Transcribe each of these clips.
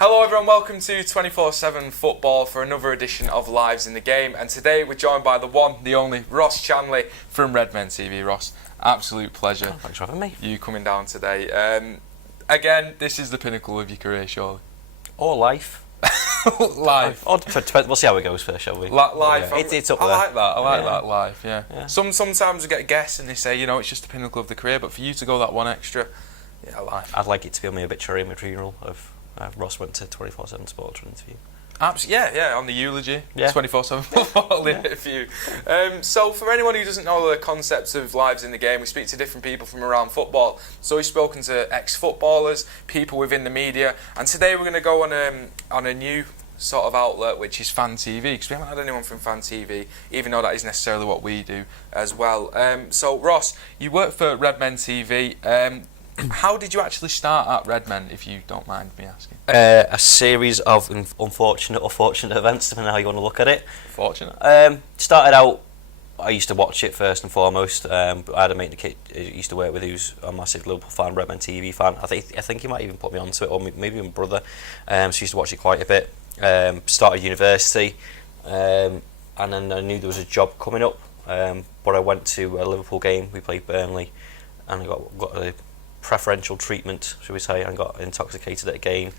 Hello everyone, welcome to 24/7 Football for another edition of Lives in the Game, and today we're joined by the one, the only, Ross Chandley from Redmond TV. Ross, absolute pleasure. Oh, thanks for having me. You coming down today. Again, this is the pinnacle of your career, surely. Or life. Life. We'll see how it goes first, shall we? Life. Yeah. It's up I there. like that. I like that. Life. Yeah. Sometimes we get guests and they say, it's just the pinnacle of the career, but for you to go that one extra, life. I'd like it to be on my obituary and my funeral of Ross went to 24/7 Sports for an interview. Absolutely, on the eulogy, 24/7 football interview. So for anyone who doesn't know the concepts of Lives in the Game, we speak to different people from around football. So we've spoken to ex-footballers, people within the media, and today we're going to go on a new sort of outlet, which is Fan TV, because we haven't had anyone from Fan TV, even though that is necessarily what we do as well. So Ross, you work for Redman TV. How did you actually start at Redmond, if you don't mind me asking? A series of unfortunate or fortunate events, depending on how you want to look at it. Fortunate. Started out, I used to watch it first and foremost. I had a mate in the kid I used to work with who's a massive Liverpool fan, Redman TV fan. I think he might even put me onto it, or maybe my brother. So I used to watch it quite a bit. Started university, and then I knew there was a job coming up. But I went to a Liverpool game. We played Burnley, and I got a preferential treatment, shall we say, and got intoxicated at a game.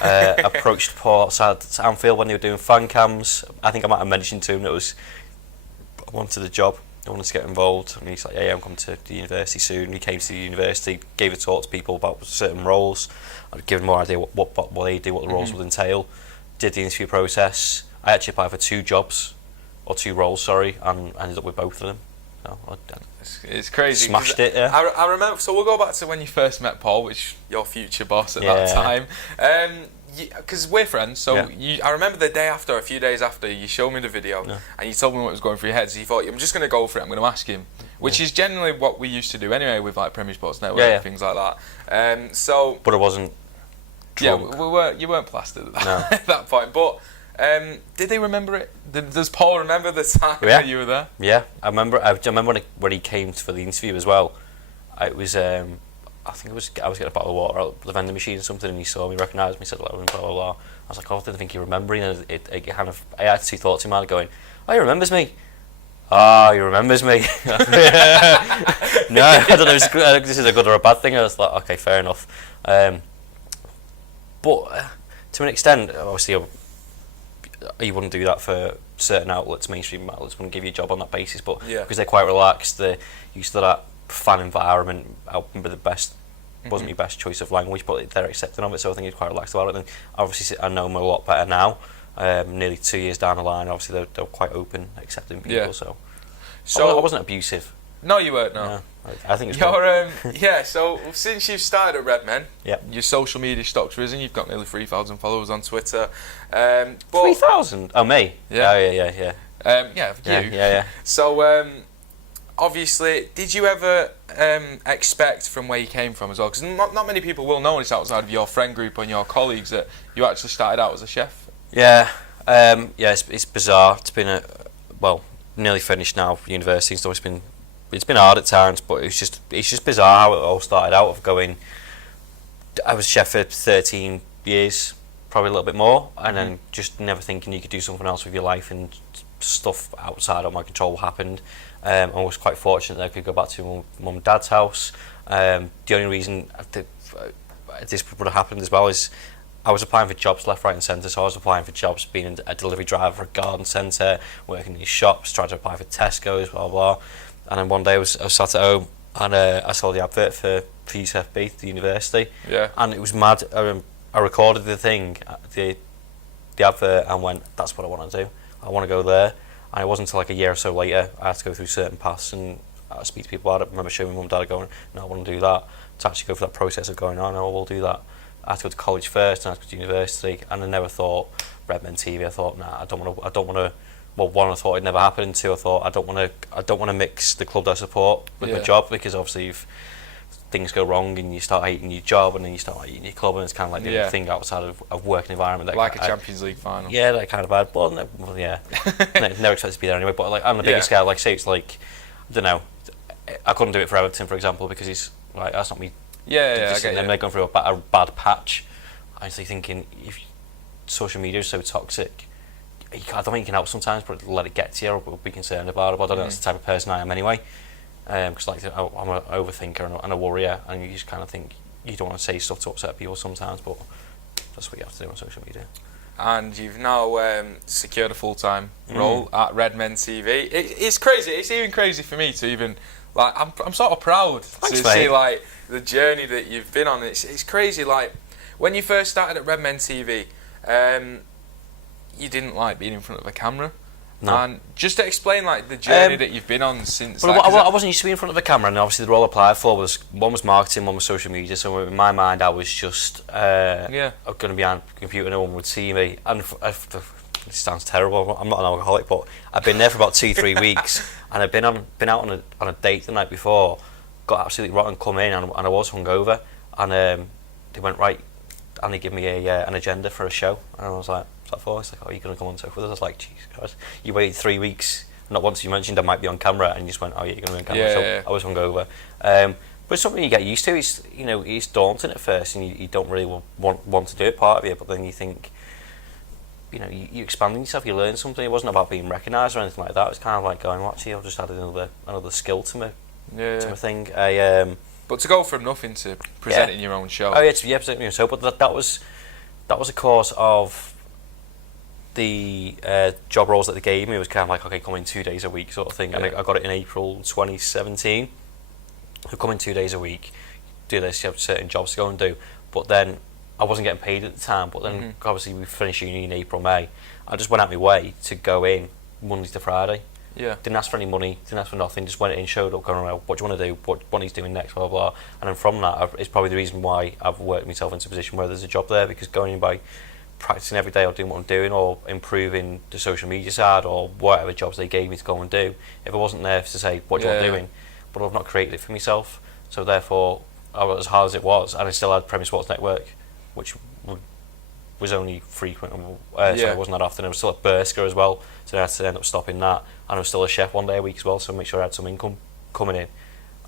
Approached Paul outside Anfield when they were doing fan cams. I think I might have mentioned to him that I wanted a job, I wanted to get involved, and he's like, yeah, I'm coming to the university soon. He came to the university, gave a talk to people about certain roles. I'd given more idea what they do, what the roles would entail. Did the interview process. I actually applied for two roles, and ended up with both of them. It's crazy. Smashed it, yeah. I remember, so we'll go back to when you first met Paul, which your future boss at that time. Because we're friends, so I remember the day after, a few days after, you showed me the video and you told me what was going through your head, so you thought, I'm just going to go for it, I'm going to ask him, which is generally what we used to do anyway with like Premier Sports Network and things like that. But it wasn't drunk. Yeah, you weren't plastered at that point, but did they remember it? Does Paul remember the time that you were there? Yeah, I remember when he came for the interview as well. It was I think I was getting a bottle of water out of the vending machine or something, and he saw me, recognised me, said hello, and blah blah blah. I was like, I didn't think he remembered. And it kind of, I had two thoughts in my mind going, he remembers me. He remembers me. No, I don't know if this is a good or a bad thing. I was like, okay, fair enough. But to an extent, obviously, you wouldn't do that for certain outlets, mainstream outlets wouldn't give you a job on that basis, but because they're quite relaxed, they're used to that fan environment. I remember wasn't my best choice of language, but they're accepting of it, so I think he's quite relaxed about it. And obviously I know them a lot better now, nearly 2 years down the line. Obviously they're quite open, accepting people, so I wasn't abusive. No, you weren't, no. I think it's so since you've started at Redmen, your social media stock's risen. You've got nearly 3,000 followers on Twitter. 3,000? Oh, me? Yeah. Yeah. So, obviously, did you ever expect from where you came from as well? Because not many people will know this outside of your friend group and your colleagues that you actually started out as a chef. Yeah, it's bizarre. It's been nearly finished now, university and stuff. It's been hard at times, but it's just bizarre how it all started out of going. I was chef for 13 years, probably a little bit more, and then just never thinking you could do something else with your life, and stuff outside of my control happened. I was quite fortunate that I could go back to mum and dad's house. The only reason this would have happened as well is I was applying for jobs left, right and centre, so I was applying for jobs, being a delivery driver for a garden centre, working in these shops, trying to apply for Tesco's, blah blah. And then one day I was sat at home and I saw the advert for UCFB, the university, and it was mad. I recorded the thing, the advert, and went, that's what I want to do. I want to go there. And it wasn't until like a year or so later I had to go through certain paths and speak to people about it. I remember showing my mum and dad going, no, I want to do that. To actually go through that process of going, oh no, we'll do that. I had to go to college first, and I had to go to university, and I never thought Redmond TV. I thought, nah, I don't want to. Well, one, I thought it'd never happen, and two, I thought I don't want to mix the club that I support with my job, because obviously if things go wrong and you start hating your job and then you start hating your club, and it's kind of like the only thing outside of working environment that like a Champions League final. Yeah, that kind of bad. Well, never expected to be there anyway. But like on the bigger scale, like say it's like, I don't know, I couldn't do it for Everton, for example, because he's like, that's not me. I get they're going through a bad patch. I was thinking, if social media is so toxic, I don't think you can help sometimes, but let it get to you or be concerned about it. But I don't know, that's the type of person I am anyway. Because I'm an overthinker and a worrier, and you just kind of think you don't want to say stuff to upset people sometimes, but that's what you have to do on social media. And you've now secured a full-time role at Redmond TV. It's crazy. It's even crazy for me to even, like, I'm sort of proud to see, like, the journey that you've been on. It's crazy. Like, when you first started at Redmond TV, you didn't like being in front of a camera. No. And just to explain, like, the journey that you've been on since. Well, I wasn't used to being in front of a camera, and obviously the role I applied for was one was marketing, one was social media. So in my mind, I was just going to be on a computer, no one would see me. And it sounds terrible. I'm not an alcoholic, but I've been there for about 2-3 weeks, and I've been out on a date the night before. Got absolutely rotten, come in, and I was hungover, and they went right, and they gave me an agenda for a show, and I was like, "What's that for?" It's like, "Oh, you're going to come on with us?" I was like, "Jesus Christ, you waited 3 weeks. Not once you mentioned I might be on camera, and you just went, oh, yeah, you're going to be on camera." So I was hungover. But it's something you get used to. It's daunting at first, and you don't really want to do it, part of you. But then you think, you expanding yourself, you learn something. It wasn't about being recognised or anything like that. It was kind of like going, well, actually, I've just added another skill to my thing. But to go from nothing to presenting your own show. Oh yeah, presenting your own show. But that was a course of the job roles that they gave me. It was kind of like, okay, come in 2 days a week sort of thing. And I got it in April 2017. So come in 2 days a week, do this, you have certain jobs to go and do. But then I wasn't getting paid at the time. But then obviously we finished uni in April, May. I just went out my way to go in Monday to Friday. Yeah. Didn't ask for any money, didn't ask for nothing, just went in, showed up, going around, what do you want to do, what he's doing next, blah, blah, blah. And then from that, it's probably the reason why I've worked myself into a position where there's a job there, because going in by practicing every day or doing what I'm doing, or improving the social media side, or whatever jobs they gave me to go and do, if I wasn't there to say, what do you want doing, but I've not created it for myself. So therefore, as hard as it was, and I still had Premier Sports Network, which was only frequent, so it wasn't that often. I was still at Bursker as well, so I had to end up stopping that. And I was still a chef 1 day a week as well, so make sure I had some income coming in,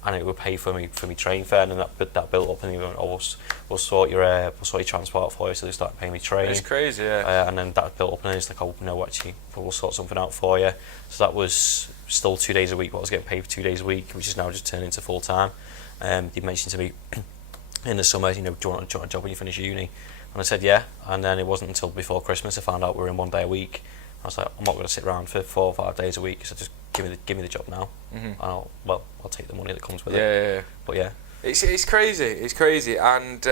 and it would pay for me train fare, and then that built up, and you went, oh, we'll sort your transport for you, so they started paying me train. It's crazy, yeah. And then that built up, and then it's like, oh no, actually, we'll sort something out for you. So that was still 2 days a week, but I was getting paid for 2 days a week, which is now just turned into full time. You mentioned to me in the summer, do you want a job when you finish uni? And I said yeah, and then it wasn't until before Christmas I found out we were in 1 day a week. I was like, I'm not going to sit around for 4 or 5 days a week, so just give me the job now, and I'll take the money that comes with it. Yeah. But yeah, it's crazy, and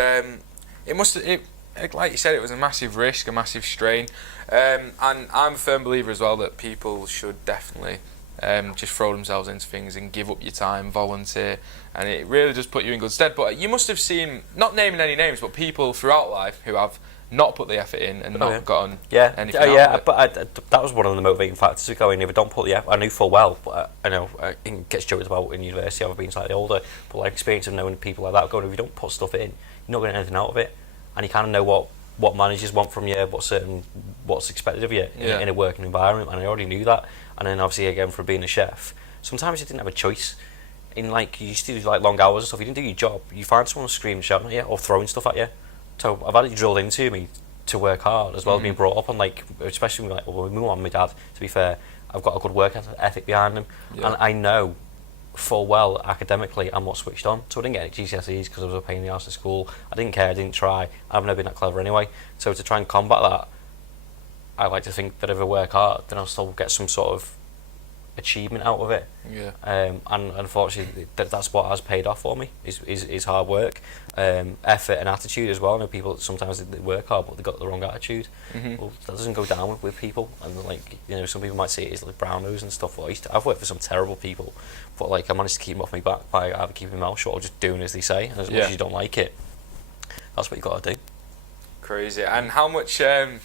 like you said, it was a massive risk, a massive strain, and I'm a firm believer as well that people should definitely just throw themselves into things and give up your time, volunteer, and it really does put you in good stead. But you must have seen, not naming any names, but people throughout life who have not put the effort in and not gotten anything out of it. But that was one of the motivating factors of going. If I don't put the effort, I knew full well, but I know it gets joked about in university, I've been slightly older, but like experience of knowing people like that going, if you don't put stuff in, you're not getting anything out of it, and you kind of know what managers want from you, what's expected of you in a working environment, and I already knew that. And then obviously again, for being a chef, sometimes you didn't have a choice. In like, you used to do like long hours and stuff, you didn't do your job, you find someone screaming and shouting at you or throwing stuff at you. So I've had it drilled into me to work hard, as well as being brought up on, like, especially with my mum and my dad, to be fair, I've got a good work ethic behind them, and I know full well academically I'm not switched on, so I didn't get GCSEs because I was a pain in the arse at school. I didn't care, I didn't try, I've never been that clever anyway, so to try and combat that, I like to think that if I work hard, then I'll still get some sort of achievement out of it. And unfortunately that's what has paid off for me, is hard work, effort and attitude as well. I know people sometimes they work hard but they've got the wrong attitude. Well, that doesn't go down with people, and like, some people might see it as like brown nose and stuff. I've worked for some terrible people, but like I managed to keep them off my back by either keeping my mouth shut or just doing as they say, and as much as you don't like it, that's what you got to do. Crazy. And how much so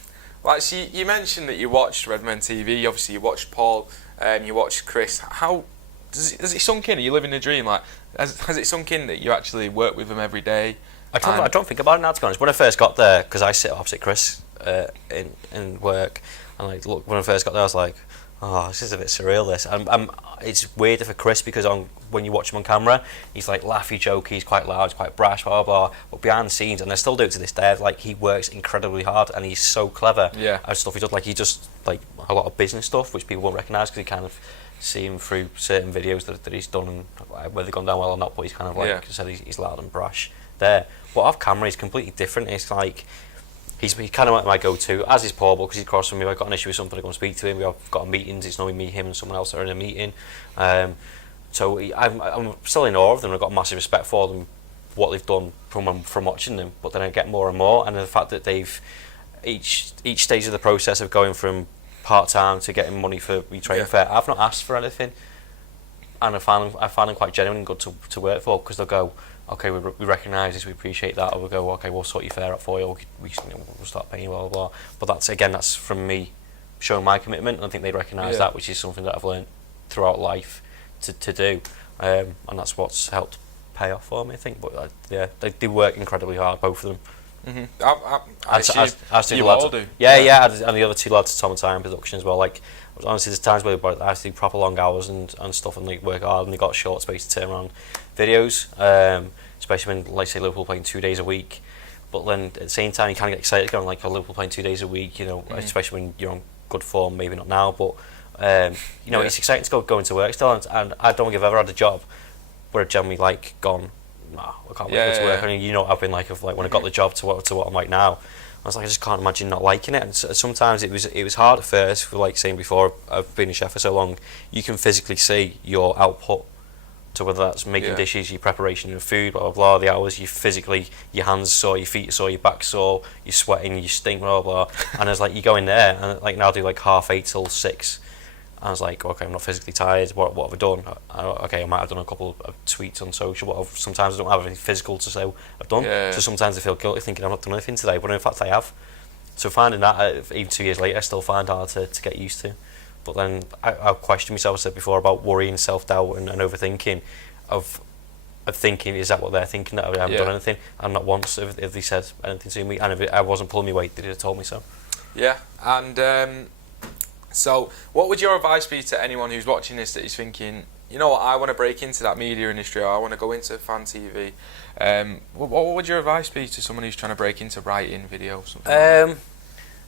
you mentioned that you watched Redman TV, obviously you watched Paul, you watched Chris. How has it sunk in? Are you living a dream? Like, has it sunk in that you actually work with them every day? I don't think about it now, to be honest. When I first got there, because I sit opposite Chris in work, and like, look, when I first got there, I was like, oh, this is a bit surreal. This, it's weird for Chris because when you watch him on camera, he's like laughy, jokey, he's quite loud, he's quite brash, blah blah blah. But behind the scenes, and I still do it to this day, like he works incredibly hard and he's so clever. Yeah. At stuff he does, like he does like a lot of business stuff which people won't recognise because you kind of see him through certain videos that he's done, and whether they've gone down well or not. But he's kind of like I said, he's loud and brash there. But off camera, he's completely different. It's like he's kind of like my go-to, as is Paul, because he's across from me. If I've got an issue with something, I go and speak to him. We've got meetings, it's normally me, him and someone else that are in a meeting. So I'm still in awe of them. I've got massive respect for them, what they've done from watching them. But then I get more and more, and the fact that they've each stage of the process of going from part-time to getting money for retraining fair, I've not asked for anything, and I find them quite genuine and good to work for, because they'll go, okay, we recognise this, we appreciate that, or we'll go, okay, we'll sort your fare out for you, or we'll start paying you, blah, blah, blah. But that's from me showing my commitment, and I think they recognise that, which is something that I've learned throughout life to do, and that's what's helped pay off for me, I think. But they do work incredibly hard, both of them. As do you all do. Yeah, and the other two lads, Tom and Ty, in production as well. Like, honestly, there's times where I have to do proper long hours and stuff, and they work hard, and they got short space to turn around videos, especially when, like, say, Liverpool playing 2 days a week. But then at the same time, you kind of get excited going, like, Liverpool playing 2 days a week, you know, especially when you're on good form, maybe not now, but you know, it's exciting to go into work still, and I don't think I've ever had a job where I've generally like gone, nah, I can't wait to work. I mean, you know what I've been like when I got the job to what I'm like now. I was like, I just can't imagine not liking it. And sometimes it was hard at first. For, like saying before, I've been a chef for so long, you can physically see your output. So whether that's making dishes, your preparation of food, blah blah blah, the hours, you physically, your hands sore, your feet sore, your back sore, you're sweating, you stink, blah blah. And it's like you go in there and like now I do like 8:30 till 6. I was like, okay, I'm not physically tired. What have I done? Okay, I might have done a couple of tweets on social, but sometimes I don't have anything physical to say I've done. So sometimes I feel guilty thinking I've not done anything today, but in fact I have. So finding that, even 2 years later, I still find hard to get used to. But then I question myself, I said before, about worrying, self-doubt and overthinking of thinking, is that what they're thinking, that I haven't done anything? And not once have they said anything to me, and if I wasn't pulling my weight, they'd have told me so. Yeah, and so what would your advice be to anyone who's watching this that is thinking, you know what, I want to break into that media industry, or I want to go into fan TV? What would your advice be to someone who's trying to break into writing, video, something like that?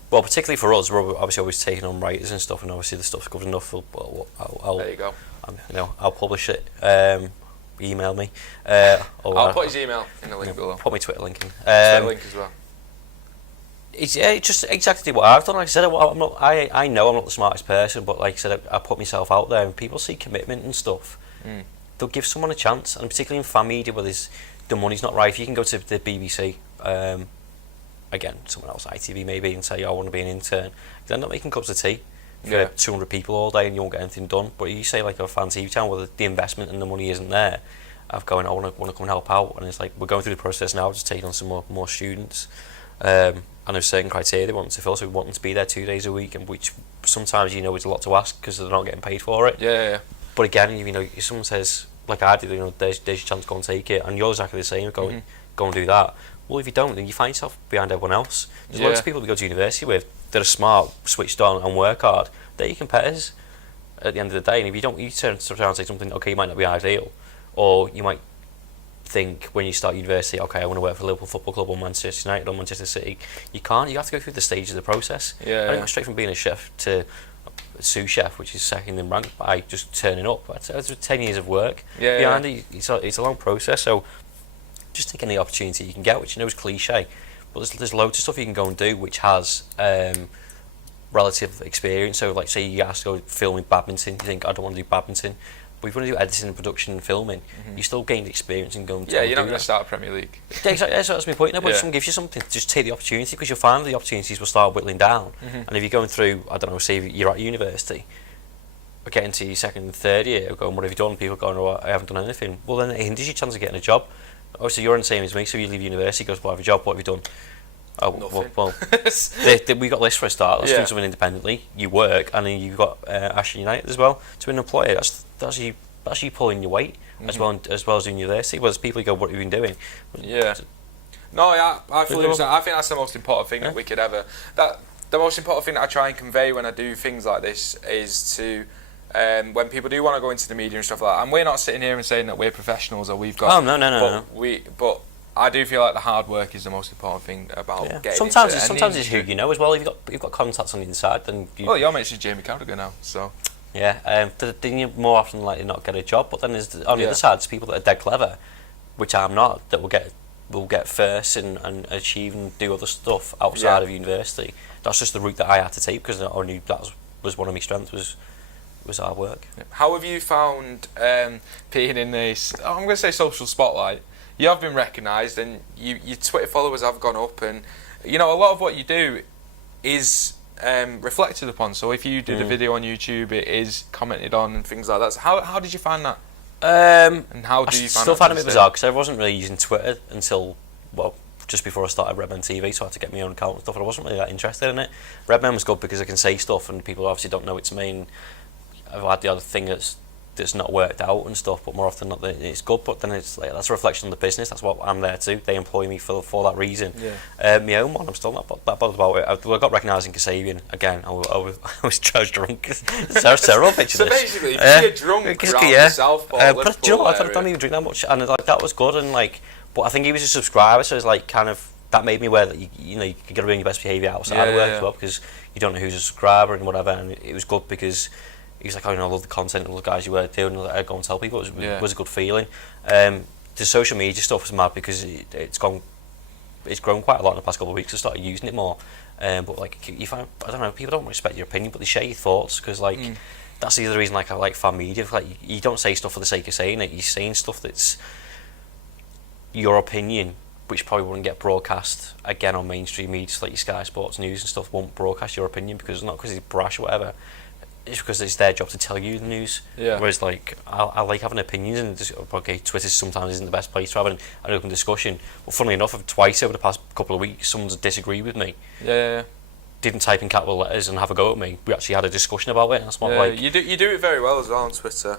Well, particularly for us, we're obviously always taking on writers and stuff, and obviously the stuff's good enough. I'll there you go. I'll publish it. Email me. I'll put his email in the link below. Put my Twitter link in. Twitter link as well. It's just exactly what I've done. Like I said, I know I'm not the smartest person, but like I said, I put myself out there, and people see commitment and stuff. They'll give someone a chance, and particularly in fan media where the money's not right. If you can go to the BBC, again, someone else, ITV maybe, and say, I want to be an intern, you end up making cups of tea for 200 people all day and you won't get anything done. But you say like a fan TV channel where the investment and the money isn't there, of going, I want to come and help out, and it's like, we're going through the process now, just taking on some more students, and there's certain criteria they want to fill, so we want them to be there 2 days a week, and which sometimes, you know, is a lot to ask because they're not getting paid for it. But again, you know, if someone says, like I did, you know, there's your chance, go and take it, and you're exactly the same, go and do that. Well, if you don't, then you find yourself behind everyone else. There's loads of people we go to university with that are smart, switched on, and work hard. They're your competitors at the end of the day. And if you don't, you turn around and say something, okay, you might not be ideal, or you might think when you start university, okay, I want to work for Liverpool Football Club or Manchester United or Manchester City. You can't. You have to go through the stages of the process. I didn't go straight from being a chef to a sous chef, which is second in rank, by just turning up. That's 10 years of work behind it. It's a long process. So just take any opportunity you can get, which I know is cliche, but there's loads of stuff you can go and do which has relative experience. So like, say you ask to go filming badminton, you think, I don't want to do badminton, but if you want to do editing and production and filming, you still gained experience in going to you're not going to start a Premier League. Exactly, that's my point. No, but if someone gives you something, just take the opportunity, because you'll find the opportunities will start whittling down. And if you're going through, I don't know, say you're at university, or getting to your second and third year, going, what have you done? People going, oh, I haven't done anything. Well, then it hinders your chance of getting a job. Obviously, you're in the same as me, so you leave university, goes, well, I have a job, what have you done? Oh, nothing. Well, we got lists for a start. Let's do something independently. You work, and then you've got Ashton United as well. To an employer, that's you pulling your weight as well as doing university. Whereas people go, what have you been doing? No, I fully understand. I think that's the most important thing that we could ever. the most important thing that I try and convey when I do things like this is to when people do want to go into the media and stuff like that, and we're not sitting here and saying that we're professionals or we've got. Oh no. But I do feel like the hard work is the most important thing about getting. Sometimes it's who you know as well. If you've got contacts on the inside, then. Well, your mate's just Jamie Carragher now, so. Yeah, then you more often likely not get a job. But then there's on the other side, there's people that are dead clever, which I'm not, that will get first and achieve and do other stuff outside of university. That's just the route that I had to take because I knew that was one of my strengths was hard work. How have you found being in this, I'm going to say, social spotlight? You have been recognised and your Twitter followers have gone up, and a lot of what you do is reflected upon. So if you did a video on YouTube, it is commented on and things like that. So how did you find that? And how do you find it? I still find it a bit bizarre because I wasn't really using Twitter until, just before I started Redman TV, so I had to get my own account and stuff, and I wasn't really that interested in it. Redman was good because I can say stuff and people obviously don't know it's me, and I've had the other thing that's not worked out and stuff, but more often than not it's good. But then it's like that's a reflection on the business. That's what I'm there to. They employ me for that reason. My own one, I'm still not that bothered about it. I got recognised in Kasabian again. I was drunk. There's several pictures. So basically, if you get drunk around the Southport, but do you know what? I don't even drink that much, and that was good. And but I think he was a subscriber, so it's kind of that made me aware that you got to be on your best behaviour outside of work as well, because you don't know who's a subscriber and whatever. And it was good because he was like, I love the content and all the guys you were doing, and I'd go and tell people. It was a good feeling. The social media stuff was mad because it's grown quite a lot in the past couple of weeks. I started using it more, but you find, I don't know, people don't respect your opinion, but they share your thoughts because that's the other reason I like fan media. You don't say stuff for the sake of saying it. You're saying stuff that's your opinion, which probably wouldn't get broadcast again on mainstream media, like your Sky Sports News and stuff won't broadcast your opinion because not because it's brash or whatever. It's because it's their job to tell you the news. Yeah. Whereas I like having opinions, and Twitter sometimes isn't the best place to have an open discussion. But funnily enough, twice over the past couple of weeks, someone's disagreed with me. Yeah. Didn't type in capital letters and have a go at me. We actually had a discussion about it. And that's what you do it very well as well on Twitter.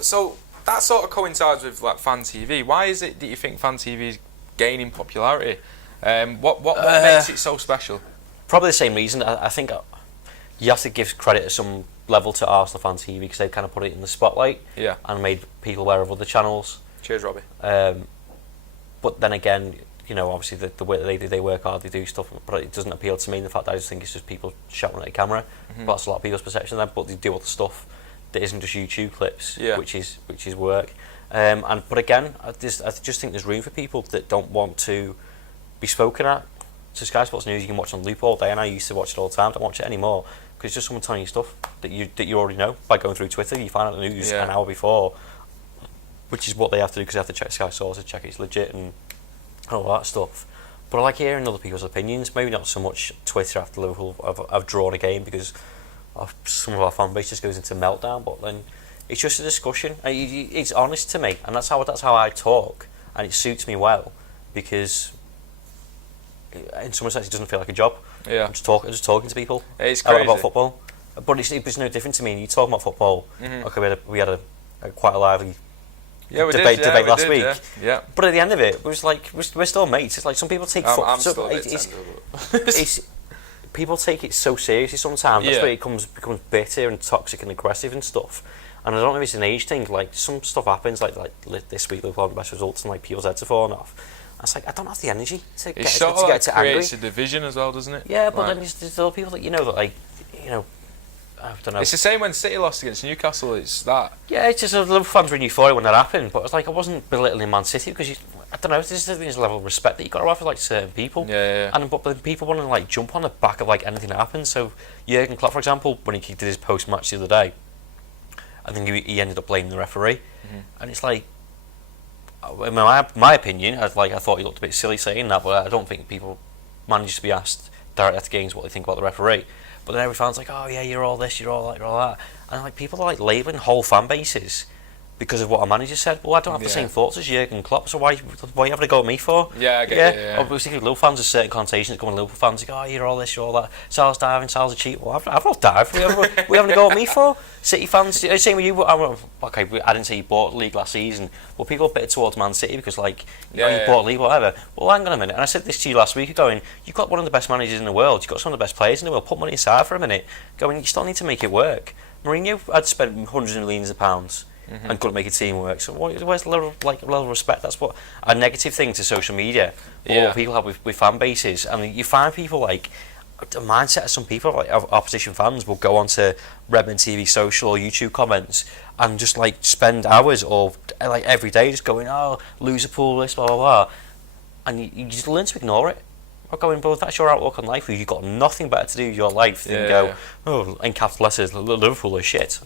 So that sort of coincides with Fan TV. Why is it that you think Fan TV is gaining popularity? What makes it so special? Probably the same reason. I think you have to give credit to some level to Arsenal Fan TV because they've kind of put it in the spotlight and made people aware of other channels. Cheers, Robbie. But then again, obviously the way that they work hard, they do stuff, but it doesn't appeal to me. The fact that I just think it's just people shouting at a camera. But that's a lot of people's perception of them. But they do other stuff that isn't just YouTube clips, which is work. But again, I just think there's room for people that don't want to be spoken at. So Sky Sports News you can watch on loop all day, and I used to watch it all the time. Don't watch it anymore because it's just someone telling you stuff that you already know by going through Twitter. You find out the news an hour before, which is what they have to do because they have to check Sky sources, check it's legit and all that stuff. But I like hearing other people's opinions. Maybe not so much Twitter after Liverpool have drawn a game because some of our fan base just goes into meltdown. But then it's just a discussion. It's honest to me, and that's how I talk, and it suits me well because in some sense it doesn't feel like a job. I'm just talking to people about football. But it's no different to me. You talk about football. Okay, we had a quite a lively debate last week. Yeah. But at the end of it, it was like we're still mates. It's like some people take football. People take it so seriously sometimes. That's where it becomes bitter and toxic and aggressive and stuff. And I don't know if it's an age thing. Like some stuff happens. Like this week, we've had the best results, and people's heads are falling off. It's like I don't have the energy to get to angry. It creates a division as well, doesn't it? Yeah, but then there's other people that I don't know. It's the same when City lost against Newcastle. It's that. Yeah, it's just a little fans were in euphoria when that happened, but it's like I wasn't belittling Man City because I don't know. There's a level of respect that you got to have for certain people. Yeah. But then people want to jump on the back of anything that happens. So Jurgen Klopp, for example, when he did his post match the other day, I think he ended up blaming the referee, and it's like. In my opinion, I thought he looked a bit silly saying that, but I don't think people manage to be asked directly after games what they think about the referee. But then every fan's like, oh yeah, you're all this, you're all that, you're all that. And people are labelling whole fan bases because of what our manager said. Well, I don't have the same thoughts as Jurgen Klopp, so why are you having a go at me for? Yeah, I get it. Yeah. Obviously, Liverpool fans, there's certain connotations going to Liverpool fans, like, oh, you're all this, you're all that. Sal's diving, Sal's a cheat. Well, I've not dived. What are you having a go at me for? City fans, same with you. Okay, I didn't say you bought the league last season, but people are bitter towards Man City because, like, you bought the league, whatever. Well, hang on a minute. And I said this to you last week, going, you've got one of the best managers in the world, you've got some of the best players in the world, put money aside for a minute. Going, you still need to make it work. Mourinho had spent hundreds of millions of pounds. And couldn't make a team work. So where's the level of respect? That's what a negative thing to social media. What people have with fan bases. I mean, you find people like the mindset of some people, like opposition fans, will go onto Redmond TV social or YouTube comments and just like spend hours or like every day just going, oh, Loserpool, this, blah blah blah, and you just learn to ignore it. I'm going, but if that's your outlook on life, you've got nothing better to do with your life than go, oh, in capital letters, Liverpool is shit.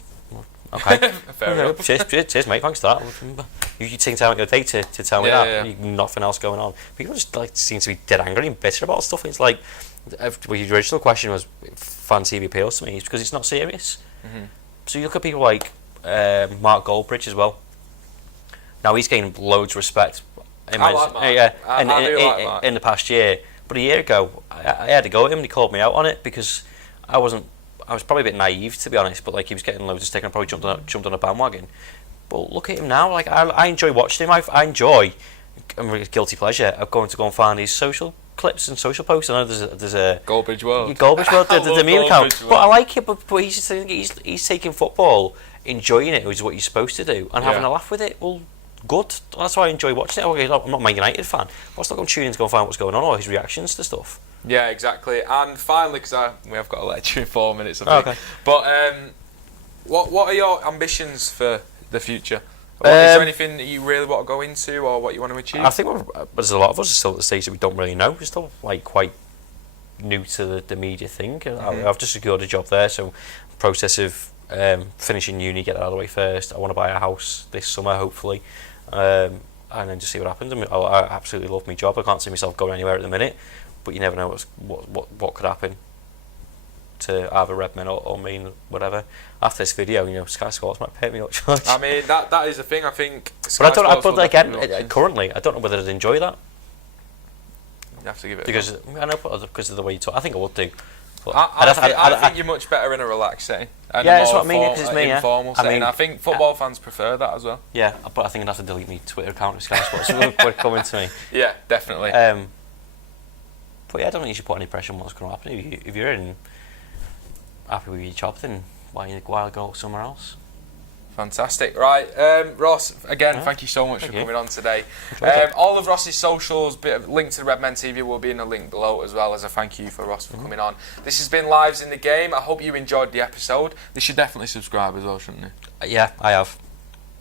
Okay. Fair enough. Cheers, mate. Thanks for that. You take time out of your day to tell me that. Yeah. Nothing else going on. People just like seem to be dead angry and bitter about stuff. It's like, well, your original question was, fan TV appeals to me. It's because it's not serious. So you look at people like Mark Goldbridge as well. Now he's gained loads of respect. I like Mark. In the past year. But a year ago, I had to go at him and he called me out on it because I was probably a bit naive, to be honest, but like he was getting loads of stick and I probably jumped on a bandwagon. But look at him now, like I enjoy watching him. I enjoy, I'm a guilty pleasure of going to go and find his social clips and social posts. I know there's a Goldbridge World, the meme account, but I like it. But he's taking football, enjoying it, which is what you're supposed to do, and having a laugh with it. Well, good. That's why I enjoy watching it. I'm not a Man United fan. I'm still going to tune in to go and find what's going on or his reactions to stuff. Yeah, exactly. And finally, because we have got a lecture in 4 minutes, I think. Okay. But what are your ambitions for the future? Is there anything that you really want to go into or what you want to achieve? I think there's a lot of us are still at the stage that we don't really know. We're still like quite new to the media thing. I've just secured a job there, so process of finishing uni, get that out of the way first. I want to buy a house this summer, hopefully, and then just see what happens. I mean, I absolutely love my job. I can't see myself going anywhere at the minute. But you never know what could happen to either Redmond or me, whatever. After this video, Sky Sports might pay me up. I mean, that is the thing. I think. Currently, I don't know whether I'd enjoy that. You have to give it. Because of the way you talk, I think I would do. But I think you're much better in a relaxed setting. And that's what I mean. Because it's me. Informal setting. I think football fans prefer that as well. Yeah, but I think I'd have to delete my Twitter account with Sky Sports. Would coming to me. Yeah, definitely. But yeah, I don't think you should put any pressure on what's going to happen. If you're happy with your job, then why go somewhere else? Fantastic. Right, Ross, again, thank you so much for coming on today. All of Ross's socials, link to the Redman TV will be in the link below, as well as a thank you for Ross for coming on. This has been Lives in the Game. I hope you enjoyed the episode. They should definitely subscribe as well, shouldn't they? Yeah, I have.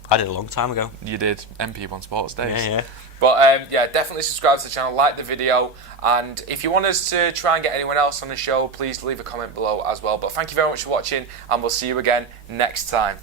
I did a long time ago. You did. MP1 Sports Days. Yeah. But definitely subscribe to the channel, like the video, and if you want us to try and get anyone else on the show, please leave a comment below as well. But thank you very much for watching, and we'll see you again next time.